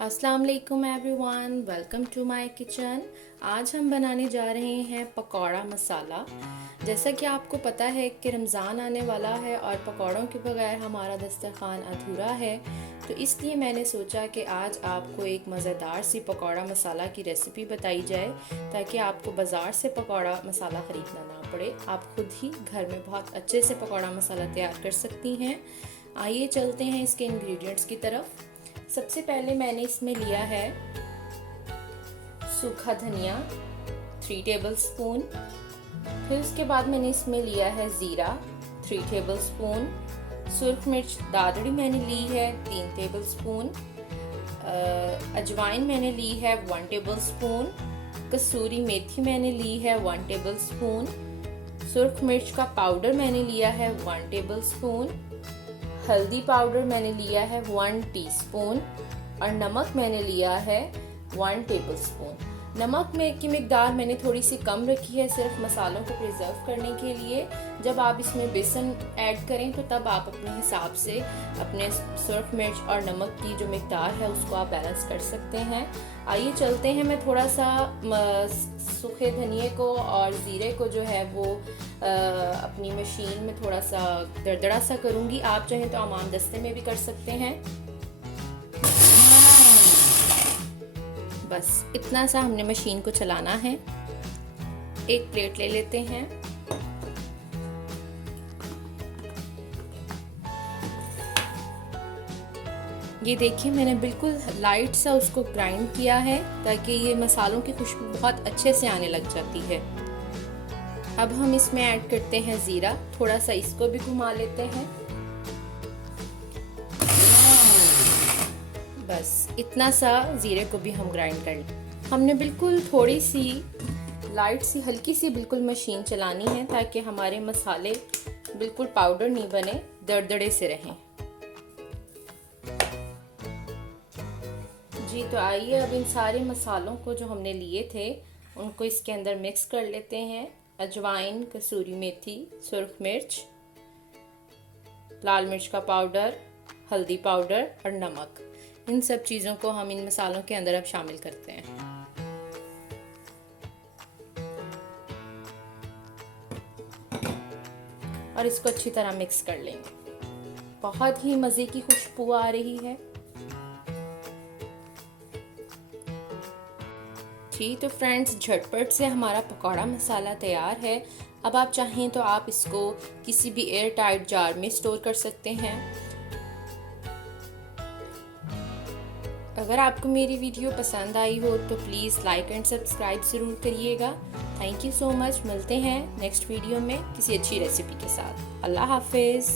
अस्सलाम वालेकुम everyone, welcome to my kitchen. आज हम बनाने जा रहे हैं पकौड़ा मसाला। जैसा कि आपको पता है कि रमज़ान आने वाला है और पकौड़ों के बगैर हमारा दस्तरखान अधूरा है, तो इसलिए मैंने सोचा कि आज आपको एक मज़ेदार सी पकौड़ा मसाला की रेसिपी बताई जाए ताकि आपको बाज़ार से पकौड़ा मसाला ख़रीदना ना पड़े। आप खुद ही घर में बहुत अच्छे से पकौड़ा मसाला तैयार कर सकती हैं। आइए चलते हैं इसके इंग्रेडिएंट्स की तरफ। सबसे पहले मैंने इसमें लिया है सूखा धनिया 3 टेबलस्पून। फिर उसके बाद मैंने इसमें लिया है ज़ीरा 3 टेबलस्पून। सुर्ख मिर्च दादड़ी मैंने ली है 3 टेबलस्पून। अजवाइन मैंने ली है 1 टेबलस्पून। कसूरी मेथी मैंने ली है 1 टेबलस्पून। सुर्ख मिर्च का पाउडर मैंने लिया है 1 टेबलस्पून। हल्दी पाउडर मैंने लिया है 1 टीस्पून और नमक मैंने लिया है 1 टेबलस्पून। नमक में की मिकदार मैंने थोड़ी सी कम रखी है, सिर्फ मसालों को प्रिजर्व करने के लिए। जब आप इसमें बेसन ऐड करें तो तब आप अपने हिसाब से अपने सुर्ख मिर्च और नमक की जो मिकदार है उसको आप बैलेंस कर सकते हैं। आइए चलते हैं, मैं थोड़ा सा सूखे धनिए को और ज़ीरे को जो है वो अपनी मशीन में थोड़ा सा दरदरा सा करूँगी। आप चाहें तो अमाम दस्ते में भी कर सकते हैं। बस इतना सा हमने मशीन को चलाना है। एक प्लेट ले लेते हैं। ये देखिए, मैंने बिल्कुल लाइट सा उसको ग्राइंड किया है ताकि ये मसालों की खुशबू बहुत अच्छे से आने लग जाती है। अब हम इसमें ऐड करते हैं ज़ीरा, थोड़ा सा इसको भी घुमा लेते हैं। बस इतना सा ज़ीरे को भी हम ग्राइंड कर लें। हमने बिल्कुल थोड़ी सी लाइट सी हल्की सी बिल्कुल मशीन चलानी है ताकि हमारे मसाले बिल्कुल पाउडर नहीं बने, दरदरे से रहें। जी तो आइए अब इन सारे मसालों को जो हमने लिए थे उनको इसके अंदर मिक्स कर लेते हैं। अजवाइन, कसूरी मेथी, सुर्ख मिर्च, लाल मिर्च का पाउडर, हल्दी पाउडर और नमक, इन सब चीज़ों को हम इन मसालों के अंदर अब शामिल करते हैं। और इसको अच्छी तरह मिक्स कर लेंगे। बहुत ही मज़े की खुशबू आ रही है। जी तो फ्रेंड्स, झटपट से हमारा पकौड़ा मसाला तैयार है। अब आप चाहें तो आप इसको किसी भी एयर टाइट जार में स्टोर कर सकते हैं। अगर आपको मेरी वीडियो पसंद आई हो तो प्लीज़ लाइक एंड सब्सक्राइब ज़रूर करिएगा। Thank you so much. मिलते हैं नेक्स्ट वीडियो में किसी अच्छी रेसिपी के साथ। अल्लाह हाफिज़।